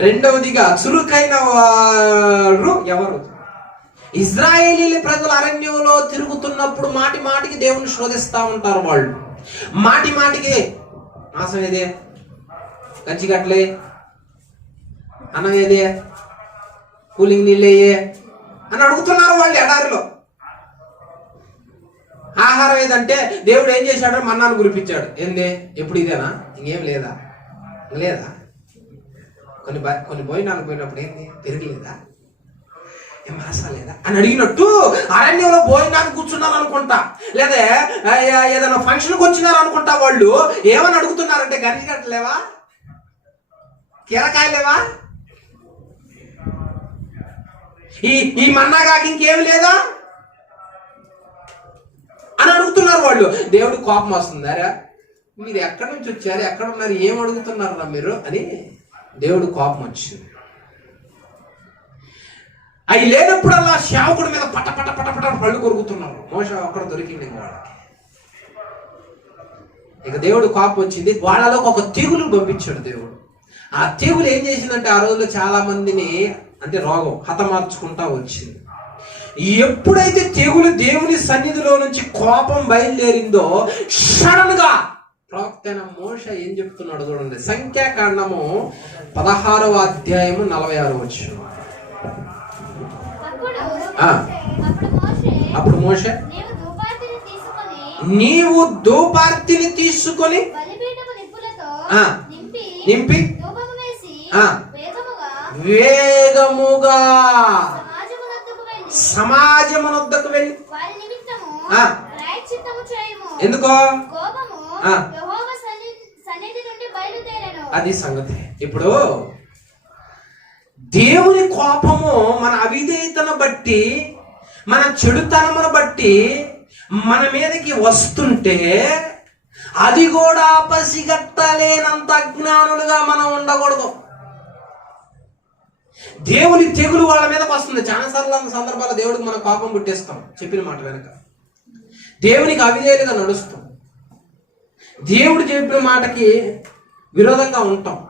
రెండవదిగా చురుకైన వారు ఎవరు? ఇజ్రాయేలీల ప్రజలు అరణ్యంలో తిరుగుతున్నప్పుడు మాటి మాటికి దేవుని శోధిస్తూ ఉంటారు వాళ్ళు. మాటి మాటికి మాసం ఏదే? కంచిగట్లే అన్నం ఏదే? కూలింగ్ నీళ్ళేయే అని అడుగుతున్నారు వాళ్ళు ఎడారిలో. ఆహారం ఏదంటే దేవుడు ఏం చేశాడో? మన్నాను కురిపించాడు. ఏంది? ఎప్పుడు ఇదేనా? ఇంకేం లేదా? లేదా? కొన్ని కొన్ని భోజనాలు పోయినప్పుడు ఏంది? పెరగలేదా? ఏం లేదా? అని అడిగినట్టు అరణ్యంలో భోజనానికి కూర్చున్నారు అనుకుంటా లేదా ఏదైనా ఫంక్షన్కి వచ్చినారు అనుకుంటా వాళ్ళు. ఏమని అడుగుతున్నారంటే గరిచిగట్టలేవా కీరకాయలేవా ఈ ఈ మన్నాగాకి ఇంకేం లేదా? అని అడుగుతున్నారు వాళ్ళు. దేవుడు కోపం వస్తుంది? మీరు ఎక్కడి నుంచి వచ్చారు? ఎక్కడ ఉన్నారు? ఏం అడుగుతున్నారా మీరు? అని దేవుడు కోపం వచ్చింది. అవి లేనప్పుడల్లా సేవకుడి మీద పట పట పట పట పళ్ళు కొరుకుతున్నారు మోస ఒక్కడ దొరికింది ఇంక వాళ్ళకి ఇక దేవుడు కోపం వచ్చింది. వాళ్ళలో ఒక తెగులు పంపించాడు దేవుడు. ఆ తెగులు ఏం చేసిందంటే ఆ రోజుల్లో చాలా మందిని అంటే రోగం హతమార్చుకుంటా వచ్చింది. ఎప్పుడైతే తెగులు దేవుని సన్నిధిలో నుంచి కోపం బయలుదేరిందో సడన్గా ప్రవక్త అయిన మోష ఏం చెప్తున్నాడు చూడండి. సంఖ్యాకాండము పదహారవ అధ్యాయము నలభై ఆరు వచ్చిన అప్పుడు మోషే నీవు ధూపార్తిని తీసుకొని. నింపి. వేగముగా సమాజమునొద్దకు వెళ్ళి ఎందుకో? అది సంగతి. ఇప్పుడు దేవుని కోపము మన అవిధేయతను బట్టి మన చెడుతనమును బట్టి మన మీదకి వస్తుంటే అది కూడా పసిగట్టలేనంత అజ్ఞానులుగా మనం ఉండకూడదు. దేవుని తెగులు వాళ్ళ మీదకి వస్తుంది. చాలాసార్లు అన్న సందర్భాల్లో దేవుడికి మనం కోపం పుట్టేస్తాం. చెప్పిన మాట వెనక. దేవునికి అవిధేయులుగా నడుస్తాం. దేవుడు చెప్పే మాటకి విరోధంగా ఉంటాం.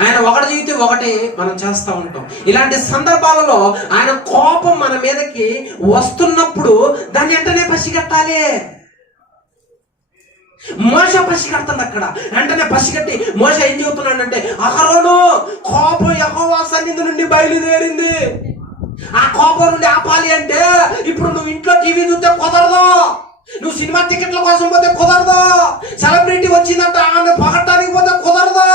ఆయన ఒకటి చెబితే ఒకటి మనం చేస్తూ ఉంటాం. ఇలాంటి సందర్భాలలో ఆయన కోపం మన మీదకి వస్తున్నప్పుడు దాన్ని వెంటనే పసిగట్టాలి. మోస పసిగడుతుంది అక్కడ. వెంటనే పసిగట్టి మోస ఏం చెబుతున్నాడంటే అహరోను కోపం ఎవరో సన్నిధి నుండి బయలుదేరింది. ఆ కోపం నుండి ఆపాలి అంటే ఇప్పుడు నువ్వు ఇంట్లో టీవీ చూస్తే కుదరదు. నువ్వు సినిమా టికెట్ల కోసం పోతే కుదరదా? సెలబ్రిటీ వచ్చిందంటే ఆమె పగట్టానికి పోతే కుదరదా?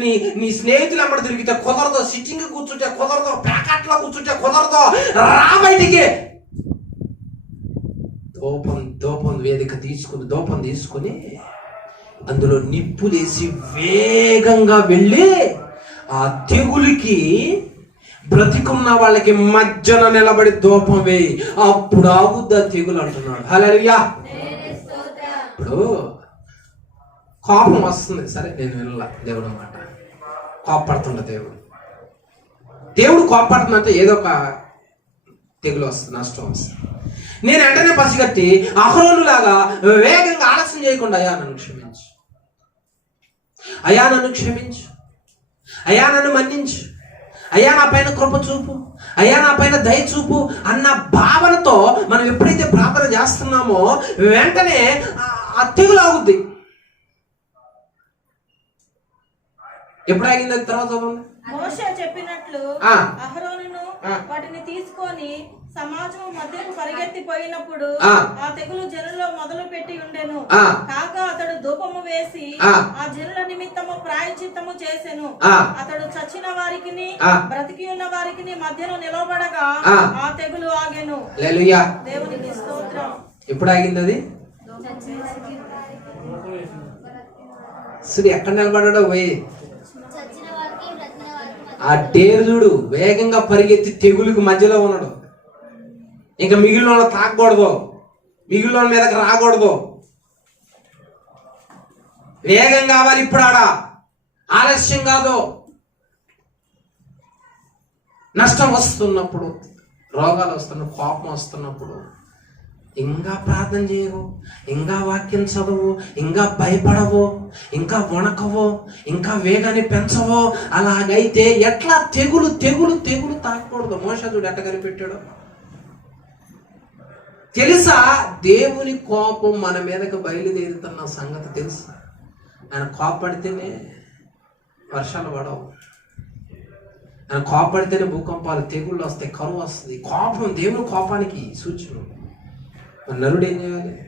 నీ నీ స్నేహితులు ఎమ్మడి తిరిగితే కుదరదు? సిట్టింగ్ కూర్చుంటే కుదరదు? ప్యాకెట్లో కూర్చుంటే కుదరదు? రా బయటికి! దోపం దోపం వేదిక తీసుకుని దోపం తీసుకుని అందులో నిప్పులేసి వేగంగా వెళ్ళి ఆ తెగులికి బ్రతికున్న వాళ్ళకి మధ్యన నిలబడి దూపం వేయి. అప్పుడు ఆగుద్దా తెగులు అంటున్నాడు. హలరియా ఇప్పుడు కోపం వస్తుంది. సరే నేను వినలా దేవుడు అనమాట కోపడుతుండ దేవుడు. దేవుడు కోపడుతుందంటే ఏదో ఒక తెగులు వస్తుంది నష్టం వస్తుంది. నేను వెంటనే పసిగట్టి అహరోను లాగా వేగంగా ఆలస్యం చేయకుండా అయ్యా నన్ను క్షమించు. అయ్యా నన్ను క్షమించు. అయా నన్ను మన్నించు. అయ్యా నా పైన కృప చూపు. అయ్యా నా పైన దయ చూపు. అన్న భావనతో మనం ఎప్పుడైతే ప్రార్థన చేస్తున్నామో వెంటనే ఆ- ఆ తెగులు ఆగుద్ది. ఎప్పుడు ఆగింది తర్వాత చెప్పినట్లు. వాటిని తీసుకొని సమాజం మధ్యకు పరిగెత్తిపోయినప్పుడు ఆ. ఆ తెగులు జనులో మొదలు పెట్టి ఉండెను ఆ. కాక అతడు ధూపము వేసి ఆ. ఆ జనుల నిమిత్తము ప్రాయచిత్తము చేసెను ఆ. అతడు చచ్చిన వారికి ఆ. బ్రతికి ఉన్న వారికి మధ్యలో నిలబడగా ఆ. ఆ తెగులు ఆగెను హల్లెలూయా దేవునికి స్తోత్రం ఎప్పుడు ఆగింది అది ఎక్కడ నిలబడ్డాడో పోయి ఆ చూడు వేగంగా పరిగెత్తి తెగులుకి మధ్యలో ఉన్నాడు ఇంకా మిగిలిన వాళ్ళు తాకూడదు మిగిలిన వాళ్ళ మీదకి రాకూడదు. వేగం కావాలి ఇప్పుడు ఆడ ఆలస్యం కాదు. నష్టం వస్తున్నప్పుడు రోగాలు వస్తున్నప్పుడు కోపం వస్తున్నప్పుడు ఇంకా ప్రార్థన చేయవు ఇంకా వాక్యం చదవు ఇంకా భయపడవు ఇంకా వణకవో ఇంకా వేగాన్ని పెంచవో. అలాగైతే ఎట్లా తెగులు తెగులు తెగులు తాకూడదు మోషదుడు ఎట్ట కనిపెట్టాడు. తెలుసా? దేవుని కోపం మన మీదకి బయలుదేరుతున్న సంగతి తెలుసా? ఆయన కోపడితేనే వర్షాలు పడవు. ఆయన కోపడితేనే భూకంపాలు తెగుళ్ళు వస్తాయి కరువు వస్తుంది. కోపం దేవుని కోపానికి సూచన మరి నరుడు ఏం చేయాలి?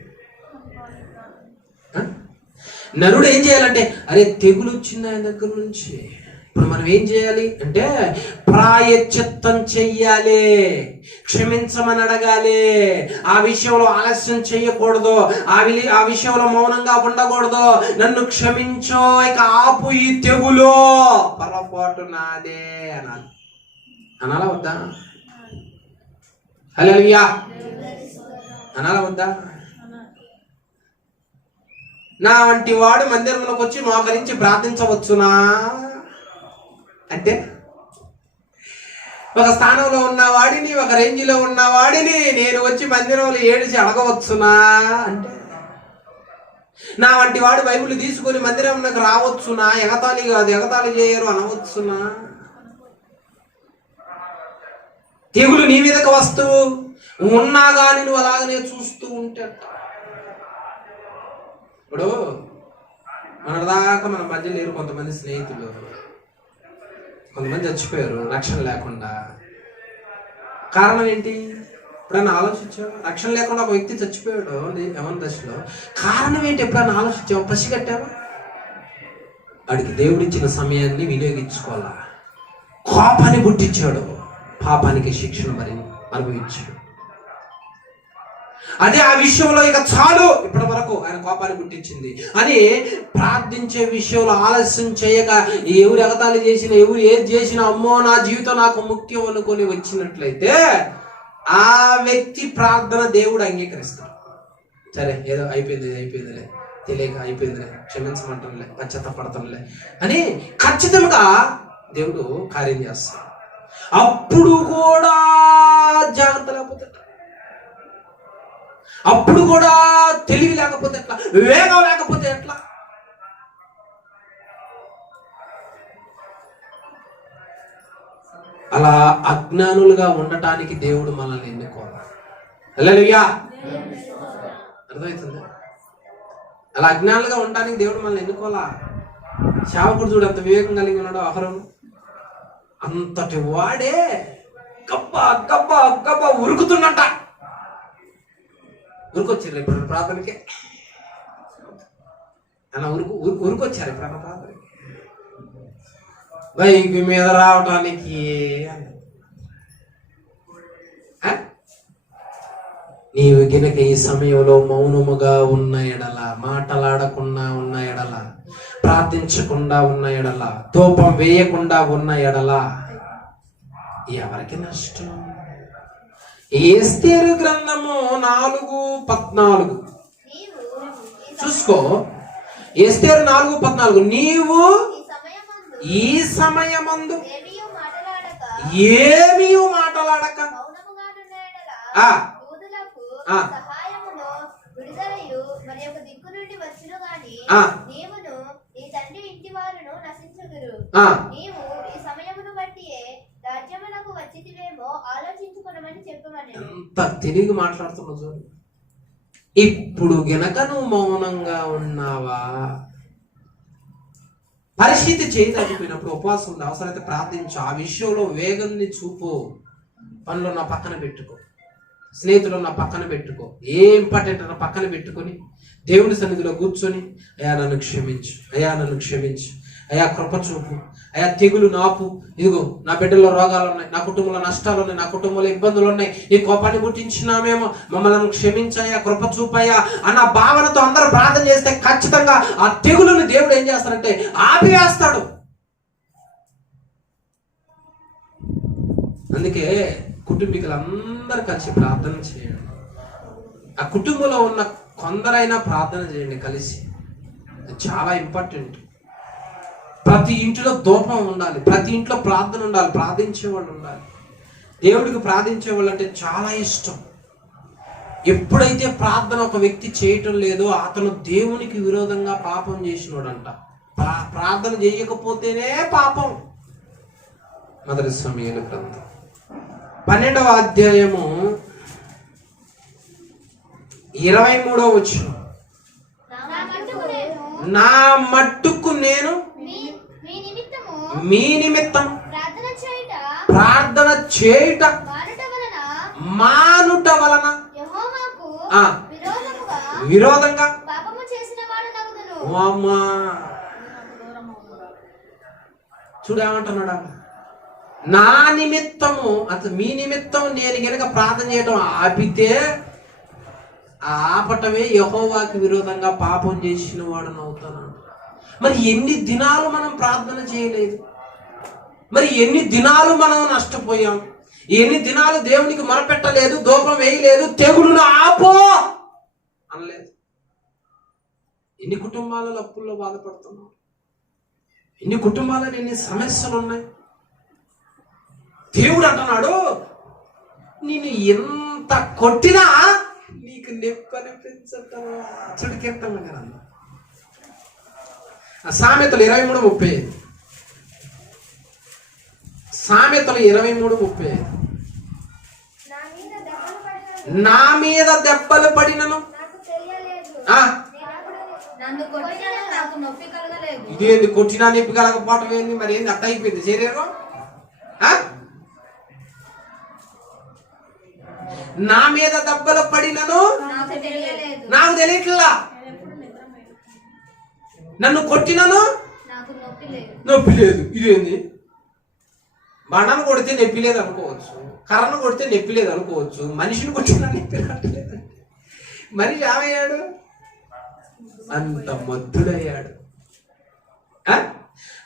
నరుడు ఏం చేయాలంటే అరే తెగులు వచ్చింది ఆయన దగ్గర నుంచి. ఇప్పుడు మనం ఏం చేయాలి అంటే ప్రాయచిత్తం చెయ్యాలి క్షమించమని అడగాలి. ఆ విషయంలో ఆలస్యం చేయకూడదు ఆ విలి ఆ విషయంలో మౌనంగా ఉండకూడదు. నన్ను క్షమించో ఇక ఆపు ఈ తెగులు. పొరపాటు నాదే అనాలి. అనాలా వద్దా? హలో అనాలా వద్దా? నా వంటి వాడు మందిరంలోకి వచ్చి మోకరించి ప్రార్థించవచ్చునా? అంటే ఒక స్థానంలో ఉన్నవాడిని ఒక రేంజ్లో ఉన్నవాడిని నేను వచ్చి మందిరంలో ఏడిచి అడగవచ్చునా అంటే నా వంటి వాడు బైబిల్ తీసుకొని మందిరంలోకి రావచ్చునా? ఎగతాళి కాదు ఎగతాళి చేయరు అనవచ్చునా? తెగులు నీ మీదకి వస్తూ ఉన్నా కానీ నువ్వు అలాగనే చూస్తూ ఉంటే ఇప్పుడు మన దాకా మన మధ్య లేరు కొంతమంది స్నేహితులు. కొంతమంది చచ్చిపోయారు రక్షణ లేకుండా. కారణం ఏంటి? ఎప్పుడైనా ఆలోచించావు? రక్షణ లేకుండా ఒక వ్యక్తి చచ్చిపోయాడు యవన దశలో. కారణం ఏంటి? ఎప్పుడైనా ఆలోచించావు? పసిగట్టావా వాడికి దేవుడిచ్చిన సమయాన్ని వినియోగించుకోవాలా? కోపాన్ని పుట్టించాడు పాపానికి శిక్షణ మరి అనుభవించాడు. అదే ఆ విషయంలో ఇక చాలు. ఇప్పటి వరకు ఆయన కోపాన్ని పుట్టించింది. అని ప్రార్థించే విషయంలో ఆలస్యం చేయక ఎవరు ఎగతాళి చేసినా ఎవరు ఏది చేసినా అమ్మో నా జీవితం నాకు ముఖ్యం అనుకొని వచ్చినట్లయితే ఆ వ్యక్తి ప్రార్థన దేవుడు అంగీకరిస్తాడు. సరే ఏదో అయిపోయింది అయిపోయిందిలే. తెలియక అయిపోయిందిలే. క్షమించమంటంలే పశ్చాత్తపడతంలే అని ఖచ్చితంగా దేవుడు కార్యం చేస్తాడు. అప్పుడు కూడా జాగ్రత్త లేకపోతే అప్పుడు కూడా తెలివి లేకపోతే ఎట్లా? వేగం లేకపోతే ఎట్లా? అలా అజ్ఞానులుగా ఉండటానికి దేవుడు మనల్ని ఎన్నుకోవాలి హల్లెలూయా. అర్థమవుతుంది అలా అజ్ఞానులుగా ఉండటానికి దేవుడు మనల్ని ఎన్నుకోవాలా శావకుడు చూడు అంత వివేకం కలిగి ఉన్నాడు అహరం అంతటి వాడే గబ్బ గబ్బ గబ్బ ఉరుకుతున్నట్ట. ఉరికొచ్చారు ఇప్పుడు ప్రార్థనకి. అలా ఉరుకు ఉరికొచ్చారు ఇప్పుడు ప్రార్థనకి. బైక్ మీద రావటానికి నీవు గినక ఈ సమయంలో మౌనముగా ఉన్న ఎడల మాటలాడకుండా ఉన్న ఎడల ప్రార్థించకుండా ఉన్న ఎడల తోపం వేయకుండా ఉన్న ఎడల ఎవరికి నష్టం? ఏస్తేరు గ్రంథము నాలుగు పద్నాలుగు. నీవు చూసుకో. ఏస్తేరు నాలుగు పద్నాలుగు. నీవు ఈ సమయమందు ఏమీ మాటలాడక ఆ. విడుదలయు మరి ఒక దిక్కు నుండి వచ్చును గాని ఆ. నీవును నీ తండ్రి ఇంటి వారును నశించుదురు ఆ, నీవు ఈ సమయమును బట్టియే రాజ్యమునకు వచ్చితివేమో ఆలోచించుకునమని చెప్పమని ఎంత తెలివి మాట్లాడుతున్నావు చూడు ఇప్పుడు గనక నువ్వు మౌనంగా ఉన్నావా? పరిస్థితి చేయదగిపోయినప్పుడు ఉపవాసం ఉంది అవసరమైతే ప్రార్థించు. ఆ విషయంలో వేగంని చూపు. పనులు నా పక్కన పెట్టుకో. స్నేహితులు నా పక్కన పెట్టుకో. ఏ ఇంపార్టెంట్ నా పక్కన పెట్టుకొని దేవుని సన్నిధిలో కూర్చొని అయా నన్ను క్షమించు అయా నన్ను క్షమించు అయా కృప చూపు. అయా తెగులు నాపు. ఇదిగో నా బిడ్డల్లో రోగాలు ఉన్నాయి నా కుటుంబంలో నష్టాలు ఉన్నాయి నా కుటుంబంలో ఇబ్బందులు ఉన్నాయి. ఈ కోపాన్ని పుట్టించినామేమో మమ్మల్ని క్షమించాయా కృప చూపాయా అన్న భావనతో అందరూ ప్రార్థన చేస్తే ఖచ్చితంగా ఆ తెగులుని దేవుడు ఏం చేస్తాడంటే ఆపివేస్తాడు అందుకే కుటుంబీకులందరూ కలిసి ప్రార్థన చేయండి. ఆ కుటుంబంలో ఉన్న కొందరైనా ప్రార్థన చేయండి కలిసి. అది చాలా ఇంపార్టెంట్. ప్రతి ఇంటిలో దూపం ఉండాలి ప్రతి ఇంట్లో ప్రార్థన ఉండాలి ప్రార్థించే వాళ్ళు ఉండాలి. దేవుడికి ప్రార్థించే వాళ్ళు అంటే చాలా ఇష్టం. ఎప్పుడైతే ప్రార్థన ఒక వ్యక్తి చేయటం లేదో అతను దేవునికి విరోధంగా పాపం చేసినోడంట. ప్రా- ప్రార్థన చేయకపోతేనే పాపం. మొదటి సమయాల గ్రంథం. పన్నెండవ అధ్యాయము ఇరవై మూడవ వచ్చిన నా మట్టుకు నేను నా మట్టుకు నేను మీ మీ నిమిత్తము మీ నిమిత్తం ప్రార్థన చేయుట మానుట వలన విరోధంగా చూడేమంటున్నాడు? నా నిమిత్తము అసలు మీ నిమిత్తం నేను గనక ప్రార్థన చేయటం ఆపితే ఆ ఆపటమే యహోవాకి విరోధంగా పాపం చేసిన వాడని అవుతాను మరి ఎన్ని దినాలు మనం ప్రార్థన చేయలేదు? మరి ఎన్ని దినాలు మనం నష్టపోయాం? ఎన్ని దినాలు దేవునికి మొరపెట్టలేదు దూపం వేయలేదు తెగుడును ఆపో అనలేదు. ఎన్ని కుటుంబాలలో అప్పుల్లో బాధపడుతున్నాం? ఎన్ని కుటుంబాలలో ఎన్ని సమస్యలు ఉన్నాయి దేవుడు అంటున్నాడు నేను ఎంత కొట్టినా నీకు నొప్పి అనిపించటం చూడు కదా సామెతలు ఇరవై మూడు ముప్పై ఐదు. సామెతలు ఇరవై మూడు ముప్పై ఐదు. నా మీద దెబ్బలు పడినను. ఇదేంది కొట్టినా నొప్పి కలగపోవటం ఏంది? మరి ఏంది? అట్ట అయిపోయింది. శరీరం ఆ? నా మీద దెబ్బలు పడినను. నాకు తెలియట్లా? నన్ను కొట్టినను? నొప్పి లేదు. ఇదేంది? బండను కొడితే నొప్పి లేదు అనుకోవచ్చు. కర్రను కొడితే నొప్పి లేదు అనుకోవచ్చు. మనిషిని కొట్టినా నొప్పి రావట్లేదు. మనిషి ఏమయ్యాడు? అంత మద్దుడయ్యాడు?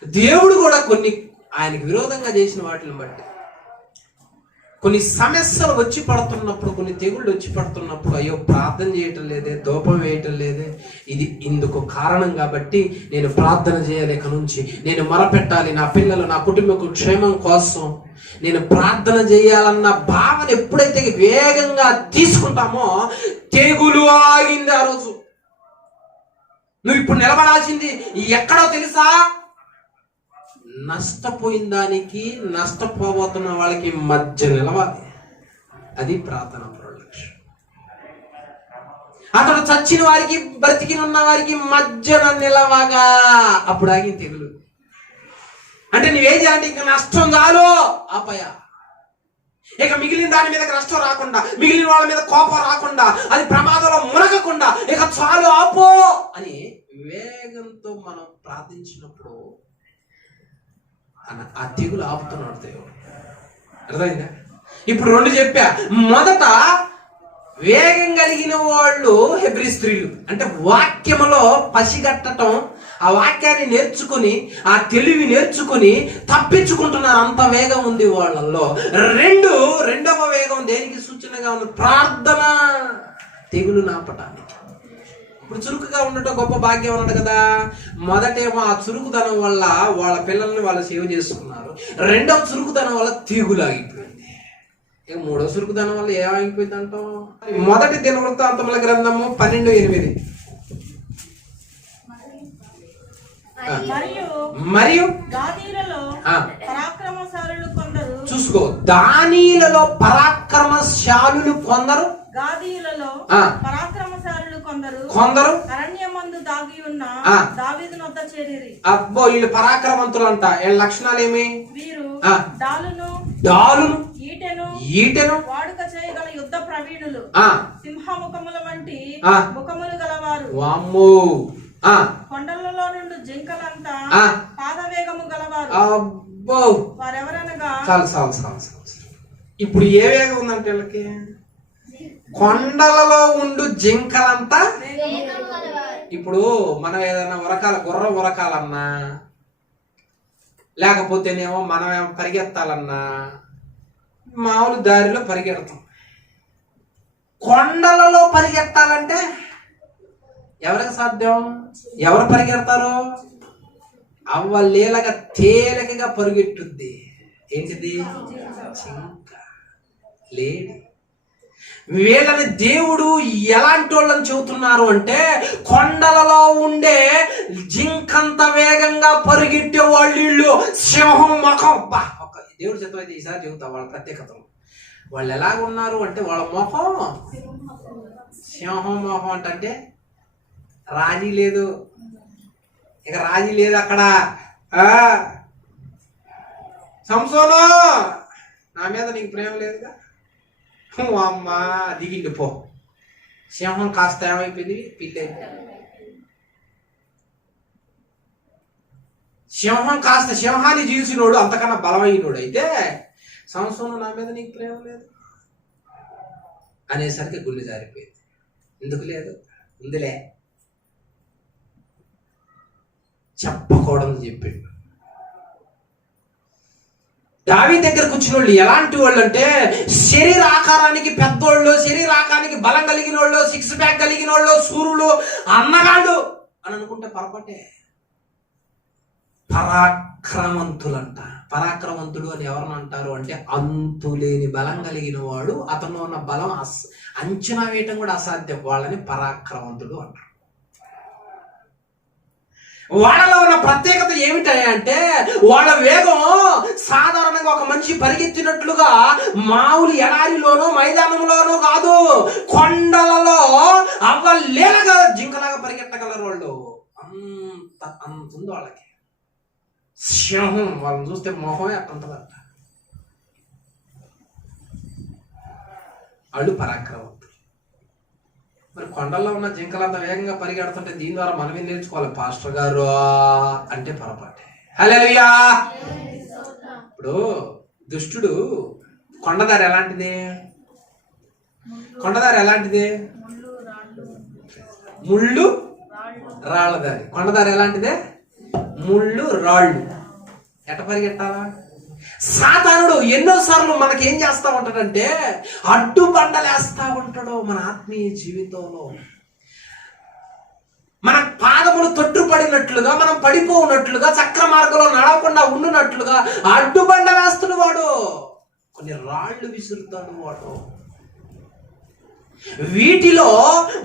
దేవుడు కూడా కొన్ని ఆయనకు విరోధంగా చేసిన వాటిని బట్టి కొన్ని సమస్యలు వచ్చి పడుతున్నప్పుడు కొన్ని తెగుళ్ళు వచ్చి పడుతున్నప్పుడు అయ్యో ప్రార్థన చేయటం లేదే దూపం వేయటం లేదే. ఇది ఇందుకు కారణం కాబట్టి నేను ప్రార్థన చేయాలి ఇక నుంచి. నేను మొరపెట్టాలి నా పిల్లలు నా కుటుంబకు క్షేమం కోసం. నేను ప్రార్థన చేయాలన్న భావన ఎప్పుడైతే వేగంగా తీసుకుంటామో తెగులు ఆగింది ఆ రోజు. నువ్వు ఇప్పుడు నిలబడాల్సింది ఎక్కడో తెలుసా? నష్టపోయిన దానికి నష్టపోబోతున్న వాళ్ళకి మధ్య నిలవాలి. అది ప్రార్థన లక్ష్యం అతడు చచ్చిన వారికి బ్రతికి ఉన్న వారికి మధ్యన నిలవగా. అప్పుడు ఆగి తెగులు. అంటే నువ్వేం చేయాలంటే ఇంకా నష్టం చాలు ఆపయ ఇక మిగిలిన దాని మీద నష్టం రాకుండా మిగిలిన వాళ్ళ మీద కోపం రాకుండా అది ప్రమాదంలో మునగకుండా ఇక చాలు ఆపో అని వేగంతో మనం ప్రార్థించినప్పుడు అని ఆ తెగులు ఆపుతున్నాడు దేవుడు. అర్థమైందా? ఇప్పుడు రెండు చెప్పా. మొదట వేగం కలిగిన వాళ్ళు హెబ్రి స్త్రీలు. అంటే వాక్యములో పసిగట్టడం ఆ వాక్యాన్ని నేర్చుకుని ఆ తెలివి నేర్చుకుని తప్పించుకుంటున్నారు అంత వేగం ఉంది వాళ్ళల్లో. రెండు రెండవ వేగం దేనికి సూచనగా ఉంది? ప్రార్థన తెగులు నాపటానికి. ఇప్పుడు చురుకుగా ఉండటం గొప్ప భాగ్యం అన్నాడు కదా. మొదటేమో ఆ చురుకుదనం వల్ల వాళ్ళ పిల్లల్ని వాళ్ళు సేవ చేసుకున్నారు. రెండవ చురుకుదనం వల్ల తీగులాగిపోయింది ఇక మూడో చురుకుదనం వల్ల ఏమైపోయింది అంటాం మొదటి దినవృత్తాంతముల గ్రంథము పన్నెండు ఎనిమిది. మరియు చూసుకో దానిలలో పరాక్రమశాలులు కొందరు గాదీయులలో. పరాక్రమశాలులు కొందరు కొందరు? అరణ్యమందు దాగి ఉన్న చేరిరి. అబ్బో వీళ్ళు పరాక్రమంతులు అంట వీళ్ళ లక్షణాలు ఏమి? వీరు ఆ. డాలును డాలును ఈటెను ఈటెను వాడుక చేయగల యుద్ధ ప్రవీణులు. ఆ. సింహముఖముల వంటి. ముఖములు గలవారు. వామ్మో. ఆ. కొండలలో నుండి జింకలంతా ఆ. పాదవేగము గలవారు. అబ్బో. వారెవరనగా చాలు చాలు చాలు చాలు. ఇప్పుడు ఏ వేగం ఉందంటే వీళ్ళకి? కొండలలో ఉండు జింకలంతా? ఇప్పుడు మనం ఏదైనా ఉరకాల గుర్ర ఉరకాలన్నా లేకపోతేనేమో మనం ఏమో పరిగెత్తాలన్నా మామూలు దారిలో పరిగెడతాం. కొండలలో పరిగెత్తాలంటే ఎవరికి సాధ్యం? ఎవరు పరిగెడతారు? అవ్వలేలగా తేలికగా పరుగెట్టుద్ది. ఏంటిది? చింక లేడి. వీళ్ళని దేవుడు ఎలాంటి వాళ్ళని చెబుతున్నారు అంటే కొండలలో ఉండే జింకంత వేగంగా పరిగెట్టే వాళ్ళు వీళ్ళు. సింహం ముఖం. బా ఒక దేవుడు చిత్రం అయితే ఈసారి చెబుతా వాళ్ళ ప్రత్యేకత. వాళ్ళు ఎలాగ ఉన్నారు అంటే వాళ్ళ ముఖం. సింహం మొహం అంటే రాజీ లేదు. ఇక రాజీ లేదు అక్కడ. సంసోను! నా మీద నీకు ప్రేమ లేదుగా? అమ్మా దిగిండి పో సింహం కాస్త ఏమైపోయింది పిల్లి సింహం కాస్త సింహాన్ని జీల్చినోడు అంతకన్నా బలమైనోడు అయితే సంవత్సరం నా మీద నీకు ప్రేమ లేదు అనేసరికి గుండె జారిపోయింది ఎందుకు లేదు ఉందిలే చెప్పకూడదు చెప్పిండు దావి దగ్గరకు వచ్చిన వాళ్ళు ఎలాంటి వాళ్ళు అంటే శరీర ఆకారానికి పెద్దోళ్ళు శరీర ఆకారానికి బలం కలిగిన వాళ్ళు సిక్స్ ప్యాక్ కలిగిన వాళ్ళు సూర్యులు అన్నగాళ్ళు అని అనుకుంటే పొరపాటే. పరాక్రమంతులంట. పరాక్రమంతుడు అని ఎవరిని అంటారు అంటే అంతులేని బలం కలిగిన వాడు అతను ఉన్న బలం అస్ అంచనా వేయటం కూడా అసాధ్యం. వాళ్ళని పరాక్రమంతుడు అంటారు. వాళ్ళలో ఉన్న ప్రత్యేకత ఏమిటంటే వాళ్ళ వేగం సాధారణంగా ఒక మనిషి పరిగెత్తినట్లుగా మామూలు ఎడారిలోనూ మైదానంలోనూ కాదు కొండలలో అవ్వలేలగా జింకలాగా పరిగెట్టగలరు వాళ్ళు. అంత అంత ఉంది వాళ్ళకి. సింహం వాళ్ళని చూస్తే మొహమే అట్టుంటదంట. వాళ్ళు పరాక్రమం. మరి కొండల్లో ఉన్న జింకలంత వేగంగా పరిగెడుతుంటే దీని ద్వారా మనమే నేర్చుకోవాలి? పాస్టర్ గారు అంటే పొరపాటే. హలో ఇప్పుడు దుష్టుడు కొండదారి ఎలాంటిది? కొండదారి ఎలాంటిది? ముళ్ళు రాళ్ళదారి కొండదారి ఎలాంటిదే? ముళ్ళు రాళ్ళు. ఎట పరిగెట్టాలా సాతానుడు ఎన్నోసార్లు మనకి ఏం చేస్తా ఉంటాడంటే అడ్డుబండలేస్తా ఉంటాడు మన ఆత్మీయ జీవితంలో. మన పాదములు తొట్టుపడినట్లుగా మనం పడిపోనట్లుగా చక్ర మార్గంలో నడవకుండా ఉండునట్లుగా అడ్డుబండ వేస్తుడు వాడు. కొన్ని రాళ్ళు విసురుతాడు వాడు. వీటిలో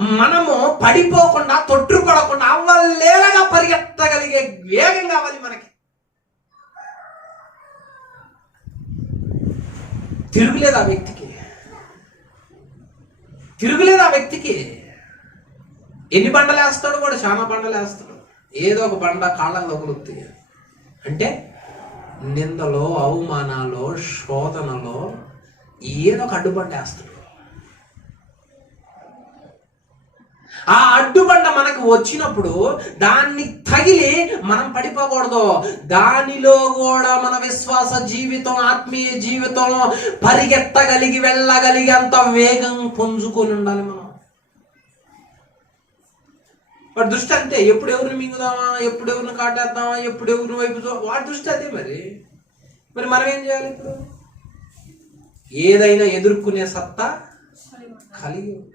మనము పడిపోకుండా తొట్టుపడకుండా అవ్వలేలగా పరిగెత్తగలిగే వేగం కావాలి మనకి. తిరుగులేదు ఆ వ్యక్తికి. తిరుగులేదు ఆ వ్యక్తికి. ఎన్ని బండలు వేస్తాడు కూడా చాలా బండలు వేస్తాడు. ఏదో ఒక బండ కాళ్ళకు తగులుతాయి అంటే నిందలో అవమానాలు శోధనలో ఏదో ఒక అడ్డుబండ వేస్తాడు. ఆ అడ్డుబండ మనకు వచ్చినప్పుడు దాన్ని తగిలి మనం పడిపోకూడదు. దానిలో కూడా మన విశ్వాస జీవితం ఆత్మీయ జీవితం పరిగెత్తగలిగి వెళ్ళగలిగి అంత వేగం పుంజుకొని ఉండాలి మనం. వాడి దృష్టి అంతే. ఎప్పుడు ఎవరిని మింగుదామా? ఎప్పుడు ఎవరిని కాటేద్దామా? ఎప్పుడు ఎవరిని వైపు వాడి దృష్టి అదే మరి. మరి మనం ఏం చేయాలి ఇప్పుడు? ఏదైనా ఎదుర్కొనే సత్తా కలిగి ఉంది.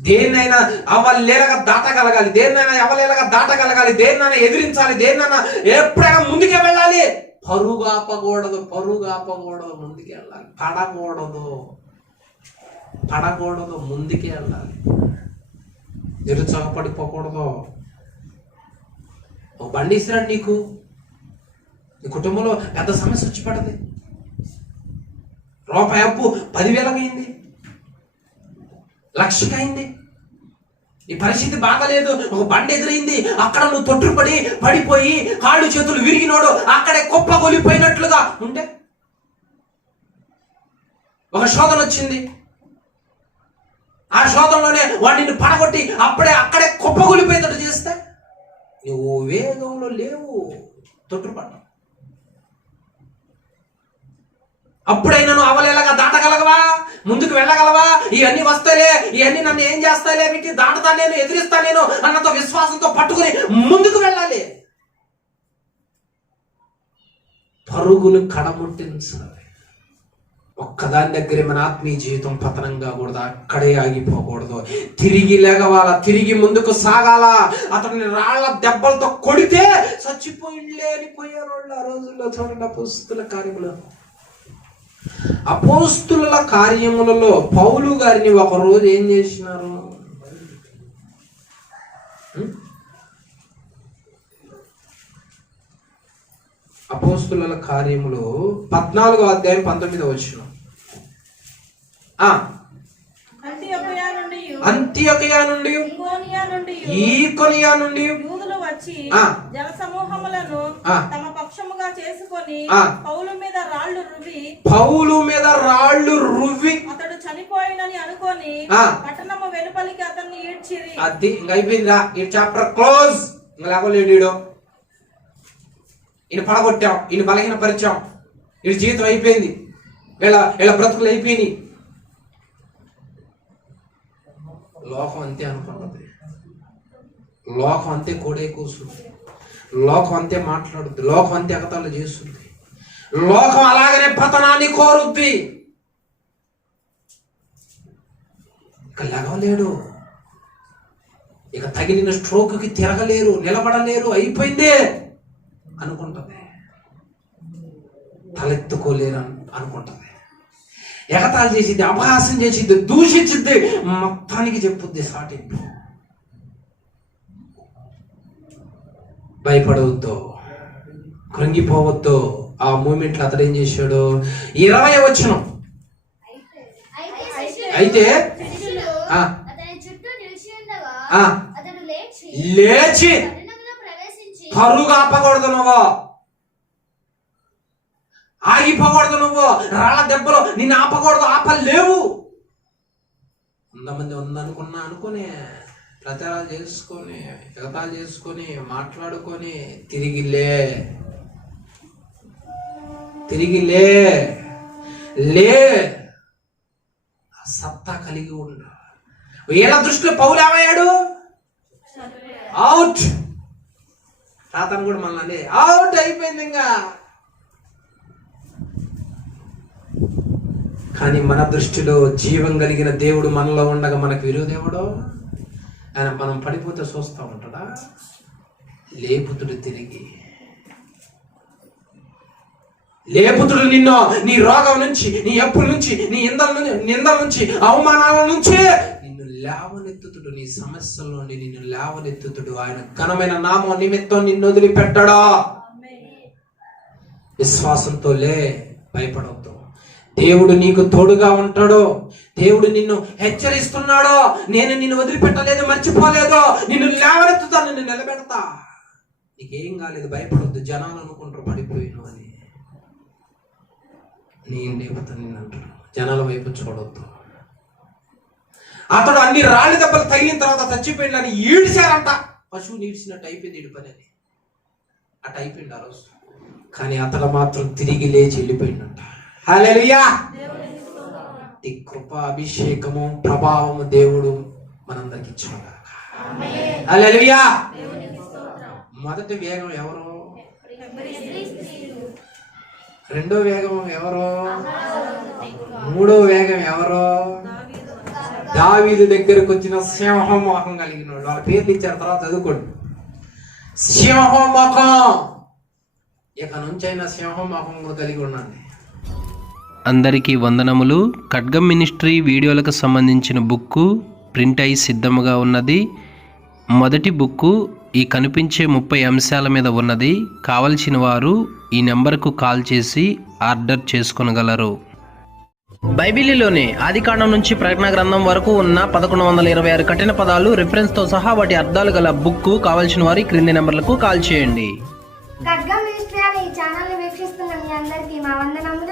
దేన్నైనా అవలేలగా దాటగలగాలి దేన్నైనా అవలేలగా దాటగలగాలి దేన్నైనా ఎదిరించాలి దేన్నైనా ఎప్పుడైనా ముందుకే వెళ్ళాలి. పరుగు ఆపకూడదు పరుగు ఆపకూడదు ముందుకే వెళ్ళాలి. పడకూడదు. పడకూడదు ముందుకే వెళ్ళాలి. నిరుత్సాహపడిపోకూడదు. ఓ బండి ఇస్తాడు నీకు? నీ కుటుంబంలో పెద్ద సమస్య వచ్చి పడది. రూపాయి అప్పు పదివేలకైంది లక్షకైంది నీ పరిస్థితి బాగలేదు. ఒక బండి ఎదురైంది అక్కడ నువ్వు తొట్టుపడి పడిపోయి కాళ్ళు చేతులు విరిగినోడు అక్కడే కుప్ప కొలిపోయినట్లుగా ఉంటే ఒక శోధన వచ్చింది. ఆ శోధనలోనే వాడిని పడగొట్టి అప్పుడే అక్కడే కుప్పగొలిపోయేటట్టు చేస్తే నువ్వు వేగంలో లేవు. తొట్టుపడ్డా అప్పుడైనా నువ్వు అవలేలాగా దాటగలగవా? ముందుకు వెళ్ళగలవా? ఇవన్నీ వస్తాలే ఇవన్నీ నన్ను ఏం చేస్తాలే వీటిని దాటుతా నేను ఎదిరిస్తా నేను అన్నంత విశ్వాసంతో పట్టుకుని ముందుకు వెళ్ళాలి. పరుగులు కడముట్టించాలి ఒక్కదాని దగ్గరే మన ఆత్మీయ జీవితం పతనం కాకూడదు అక్కడే ఆగిపోకూడదు. తిరిగి లేగవాల తిరిగి ముందుకు సాగాల. అతని రాళ్ళ దెబ్బలతో కొడితే చచ్చిపోయి అని ఆ రోజుల్లో. చూడండి పుస్తుల కార్యములు. అపోస్తుల కార్యములలో పౌలు గారిని ఒక రోజు ఏం చేసినారు? అపోస్తుల కార్యములు పద్నాలుగో అధ్యాయం పంతొమ్మిదో వచ్చిన అంత్యొకయ నుండి ఈ కొనియా నుండి వచ్చి. జన సమూహములను. తమ పక్షముగా చేసుకొని. పౌలు మీద రాళ్ళు రువి పౌలు మీద రాళ్ళు రువ్వి అతడు చనిపోయినని అనుకొని. పట్టణము వెలుపలికి అతన్ని ఈడ్చిరి అది ఇంక అయిపోయిందిరా ఈ చాప్టర్ క్లోజ్ ఇంక లేకపోలేడు ఈడు. ఈయన పడగొట్టాం ఈయన బలహీన పరిచాం ఈయన జీవితం అయిపోయింది వీళ్ళ వీళ్ళ బ్రతుకులు అయిపోయినాయి లోకం అంతే అనుకుంటుంది లోకం అంతే కోడే కూసుంది. లోకం అంతే మాట్లాడుద్ది. లోకం అంతే ఎగతాలు చేస్తుంది. లోకం అలాగనే పతనాన్ని కోరుద్ది. ఇక లెగవలేడు. ఇక తగిలిన స్ట్రోక్కి తిరగలేరు. నిలబడలేరు. అయిపోయిందే అనుకుంటుంది. తలెత్తుకోలేరు అనుకుంటుంది. ఎగతాలు చేసింది అపహాసం చేసింది దూషించింది మొత్తానికి చెప్పుద్ది సాటింపు భయపడవద్దు. కృంగిపోవద్దు. ఆ మూమెంట్లో అతడు ఏం చేశాడు? ఇరవై వచ్చిన అయితే ఆ. ఆ. లేచి లేచి పరుగు ఆపకూడదు నువ్వు. ఆగిపోకూడదు నువ్వు. రాళ్ళ దెబ్బలు నిన్ను ఆపకూడదు ఆపలేవు. కొంతమంది ఉందనుకున్నా అనుకునే. ప్రచారాలు చేసుకొని ఎగతాలు చేసుకొని మాట్లాడుకొని తిరిగి లే. తిరిగి లే. లే. సత్తా కలిగి ఉండు. వీళ్ళ దృష్టిలో పౌలు ఏమయ్యాడు? అవుట్ తాతను కూడా మళ్ళీ అవుట్ అయిపోయింది ఇంకా. కానీ మన దృష్టిలో జీవం కలిగిన దేవుడు మనలో ఉండగా మనకు దేవుడు? ఆయన మనం పడిపోతే చూస్తూ ఉంటాడా? లేపుతుడు తిరిగి. లేపుతుడు నిన్ను నీ రోగం నుంచి నీ ఎప్పుల నుంచి నీ ఇందల నుంచి నిందల నుంచి అవమానాల నుంచి నిన్ను లేవనెత్తుతుడు. నీ సమస్యల్లోని నిన్ను లేవనెత్తుతుడు. ఆయన ఘనమైన నామం నిమిత్తం నిన్ను వదిలిపెట్టడా? విశ్వాసంతో లే భయపడవద్దు దేవుడు నీకు తోడుగా ఉంటాడు. దేవుడు నిన్ను హెచ్చరిస్తున్నాడో నేను నిన్ను వదిలిపెట్టలేదు మర్చిపోలేదు. నిన్ను లేవనెత్తుతా నిన్ను నిలబెడతా. నీకేం కాలేదు భయపడొద్దు జనాలు అనుకుంటారు పడిపోయిను అని. నేను లేపుతా నిన్ను అంటారు. జనాల వైపు చూడొద్దు. అతడు అన్ని రాళ్ళు దెబ్బలు తగిలిన తర్వాత చచ్చిపోయిందని ఈడ్చారంట. పశువుని ఈడ్చినట్టు అయిపోయింది ఈడి పని అని. అటు అయిపోయింది ఆ రోజు. కానీ అతడు మాత్రం తిరిగి లేచి వెళ్ళిపోయిందంట హలో ఈ కృప అభిషేకము ప్రభావము దేవుడు మనందరికి ఇచ్చాడు మొదటి వేగం ఎవరు? రెండో వేగం ఎవరు? మూడో వేగం ఎవరు? దావీదు దగ్గరకు వచ్చిన సింహం మొహం కలిగిన వాళ్ళు వాళ్ళ పేర్లు ఇచ్చారు తర్వాత చదువుకోండి. సింహమోహం ఇక నుంచి సింహమోహం సింహం కూడా కలిగి ఉండండి. అందరికీ వందనములు. ఖడ్గం మినిస్ట్రీ వీడియోలకు సంబంధించిన బుక్కు ప్రింట్ అయి సిద్ధముగా ఉన్నది. మొదటి బుక్కు ఈ కనిపించే ముప్పై అంశాల మీద ఉన్నది. కావలసిన వారు ఈ నెంబర్కు కాల్ చేసి ఆర్డర్ చేసుకొనగలరు. బైబిలీలోని ఆదికాండం నుంచి ప్రకటన గ్రంథం వరకు ఉన్న పదకొండు వందల ఇరవై ఆరు కఠిన పదాలు రిఫరెన్స్తో సహా వాటి అర్థాలు గల బుక్కు కావలసిన వారు క్రింది నెంబర్లకు కాల్ చేయండి. ఖడ్గం మినిస్ట్రీ అనే ఈ ఛానల్ని వీక్షిస్తున్న మీ అందరికీ మా వందనములు.